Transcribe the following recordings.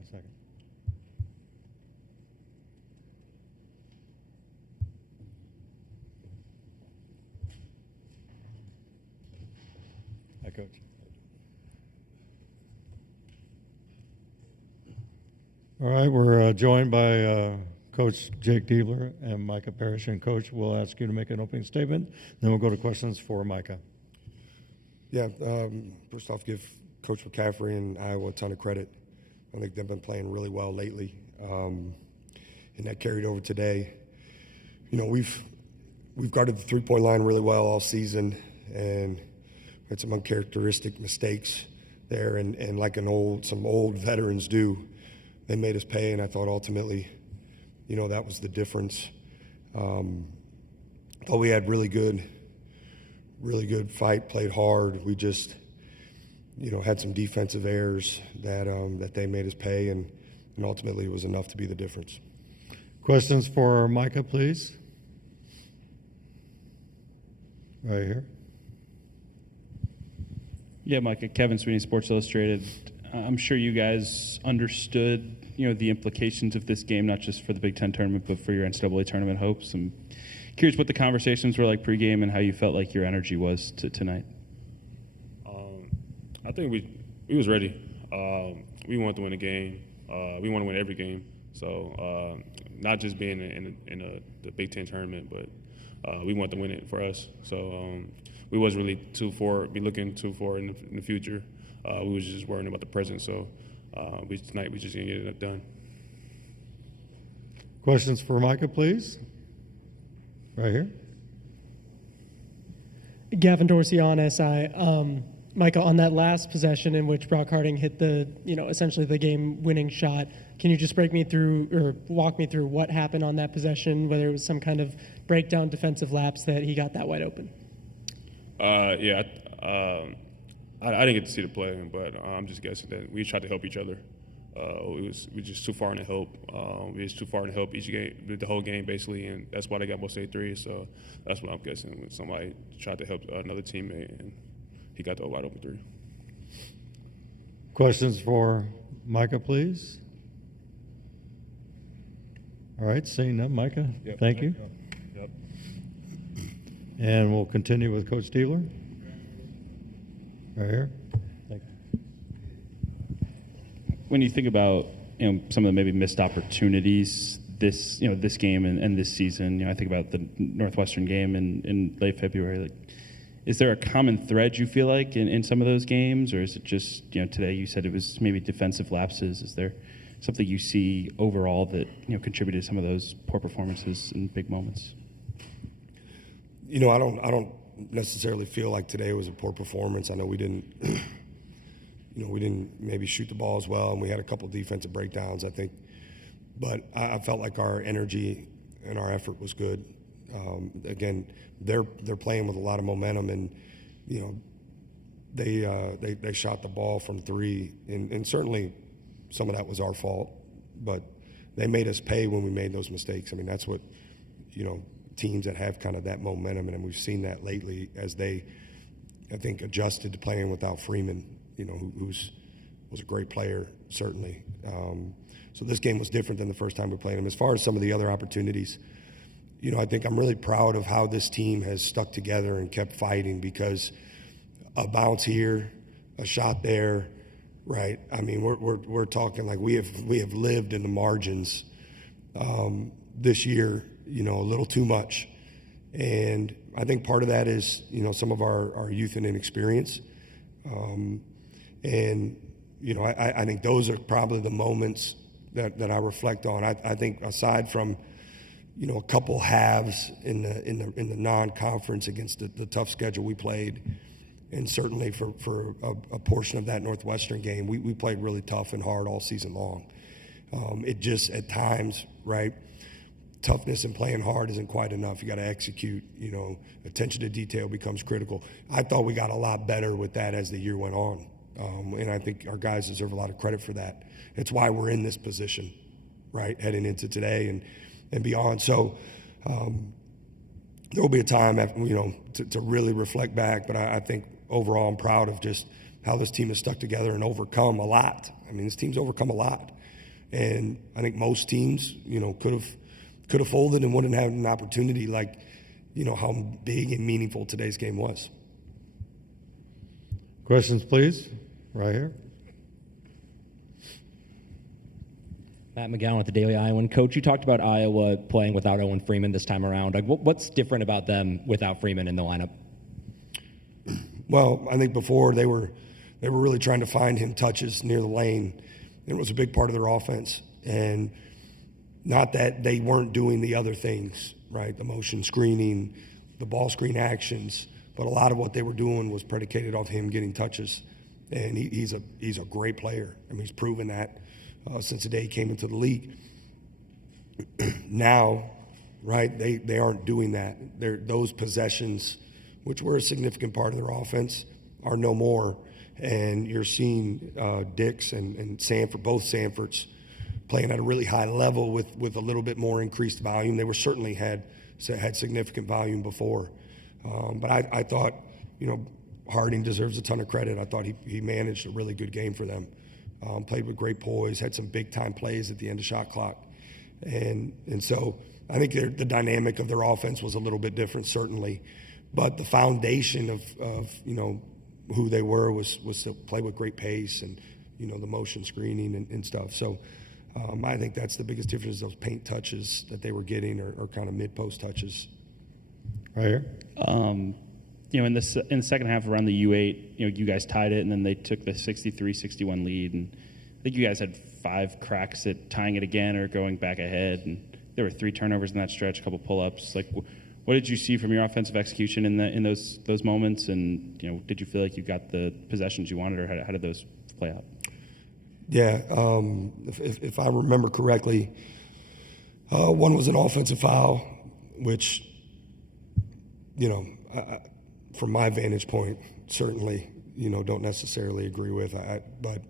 on a second. Hi, Coach. All right, we're joined by Coach Jake Diebler and Micah Parrish. And Coach, we'll ask you to make an opening statement. Then we'll go to questions for Micah. Yeah, first off, give Coach McCaffrey and Iowa a ton of credit. I think they've been playing really well lately, and that carried over today. You know, we've guarded the three-point line really well all season, and had some uncharacteristic mistakes there, and like some old veterans do, they made us pay, and I thought ultimately, you know, that was the difference. Thought we had really good fight, played hard. We just, you know, had some defensive errors that they made us pay, and ultimately it was enough to be the difference. Questions for Micah, please? Right here. Yeah, Micah, Kevin Sweeney, Sports Illustrated. I'm sure you guys understood, you know, the implications of this game, not just for the Big Ten tournament, but for your NCAA tournament hopes. I'm curious what the conversations were like pregame and how you felt like your energy was tonight. I think we was ready. We wanted to win the game. We want to win every game. So not just being in the Big Ten tournament, but we want to win it for us. So we wasn't really looking too far in the future. We was just worrying about the present. So tonight we just didn't get it done. Questions for Micah, please? Right here. Gavin Dorsey on SI. Micah, on that last possession in which Brock Harding hit the, you know, essentially the game-winning shot, can you just walk me through what happened on that possession, whether it was some kind of breakdown defensive lapse that he got that wide open? I didn't get to see the play, but I'm just guessing that we tried to help each other. We were just too far in the help. We was too far in the help each game, the whole game basically, and that's why they got most 8 threes. So that's what I'm guessing. When somebody tried to help another teammate, and he got the wide open three. Questions for Micah, please? All right, seeing none, Micah, thank you. Yep. And we'll continue with Coach Diebler. Right here. Thank you. When you think about, you know, some of the maybe missed opportunities this game and this season, you know, I think about the Northwestern game in late February. Like, is there a common thread you feel like in some of those games, or is it just, you know, today you said it was maybe defensive lapses? Is there something you see overall that, you know, contributed to some of those poor performances in big moments? You know, I don't necessarily feel like today was a poor performance. I know we didn't maybe shoot the ball as well, and we had a couple defensive breakdowns, I think. But I felt like our energy and our effort was good. Again, they're playing with a lot of momentum, and you know, they shot the ball from three, and certainly some of that was our fault, but they made us pay when we made those mistakes. I mean, that's what, you know, teams that have kind of that momentum, and we've seen that lately as they, I think, adjusted to playing without Freeman, you know, who was a great player, certainly. So this game was different than the first time we played him. As far as some of the other opportunities, you know, I think I'm really proud of how this team has stuck together and kept fighting, because a bounce here, a shot there, right? I mean, we're talking like we have lived in the margins this year, you know, a little too much. And I think part of that is, you know, some of our youth and inexperience. And, you know, I think those are probably the moments that I reflect on. I think aside from, you know, a couple halves in the non-conference against the tough schedule we played, and certainly for a portion of that Northwestern game, we played really tough and hard all season long. It just at times, right, toughness and playing hard isn't quite enough. You got to execute. You know, attention to detail becomes critical. I thought we got a lot better with that as the year went on, and I think our guys deserve a lot of credit for that. It's why we're in this position, right, heading into today and beyond. So there will be a time, you know, to really reflect back. But I think overall I'm proud of just how this team has stuck together and overcome a lot. I mean, this team's overcome a lot. And I think most teams, could have folded and wouldn't have an opportunity like, how big and meaningful today's game was. Questions, please. Right here. Matt McGowan with the Daily Iowan. Coach, you talked about Iowa playing without Owen Freeman this time around. Like, what's different about them without Freeman in the lineup? Well, I think before they were really trying to find him touches near the lane. It was a big part of their offense. And not that they weren't doing the other things, right? The motion screening, the ball screen actions, but a lot of what they were doing was predicated off him getting touches. And he's a great player. I mean, he's proven that since the day he came into the league. Now, right, they aren't doing that. Those possessions, which were a significant part of their offense, are no more. And you're seeing Dix and Sanford, both Sanfords, playing at a really high level with a little bit more increased volume. They were certainly had significant volume before. But I thought, Harding deserves a ton of credit. I thought he managed a really good game for them. Played with great poise, had some big-time plays at the end of shot clock. And so I think the dynamic of their offense was a little bit different, certainly. But the foundation of who they were was to play with great pace and, the motion screening and stuff. So I think that's the biggest difference, those paint touches that they were getting or kind of mid-post touches. Right here. In the second half around the U8, you guys tied it, and then they took the 63-61 lead. And I think you guys had 5 cracks at tying it again or going back ahead. And there were 3 turnovers in that stretch, a couple pull-ups. Like, what did you see from your offensive execution in those moments? And did you feel like you got the possessions you wanted, or how did those play out? Yeah, if I remember correctly, one was an offensive foul, which, from my vantage point, certainly, don't necessarily agree with. But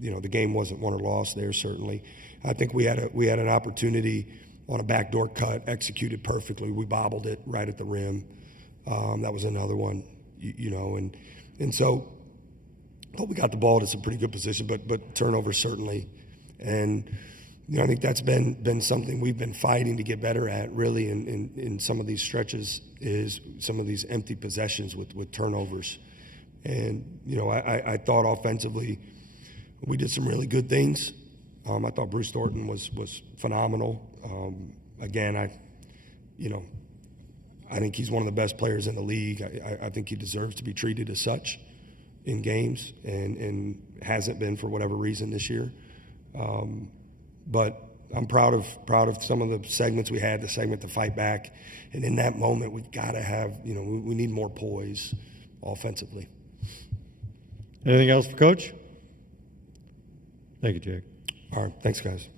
the game wasn't won or lost there. Certainly, I think we had an opportunity on a backdoor cut, executed perfectly. We bobbled it right at the rim. That was another one, and so. But we got the ball to some pretty good position, but turnovers certainly, and I think that's been something we've been fighting to get better at. Really, in some of these stretches, is some of these empty possessions with turnovers, and I thought offensively we did some really good things. I thought Bruce Thornton was phenomenal. Again, I think he's one of the best players in the league. I think he deserves to be treated as such in games, and hasn't been for whatever reason this year. But I'm proud of some of the segments we had, the segment to fight back. And in that moment, we've got to have, we need more poise offensively. Anything else for Coach? Thank you, Jake. All right. Thanks, guys.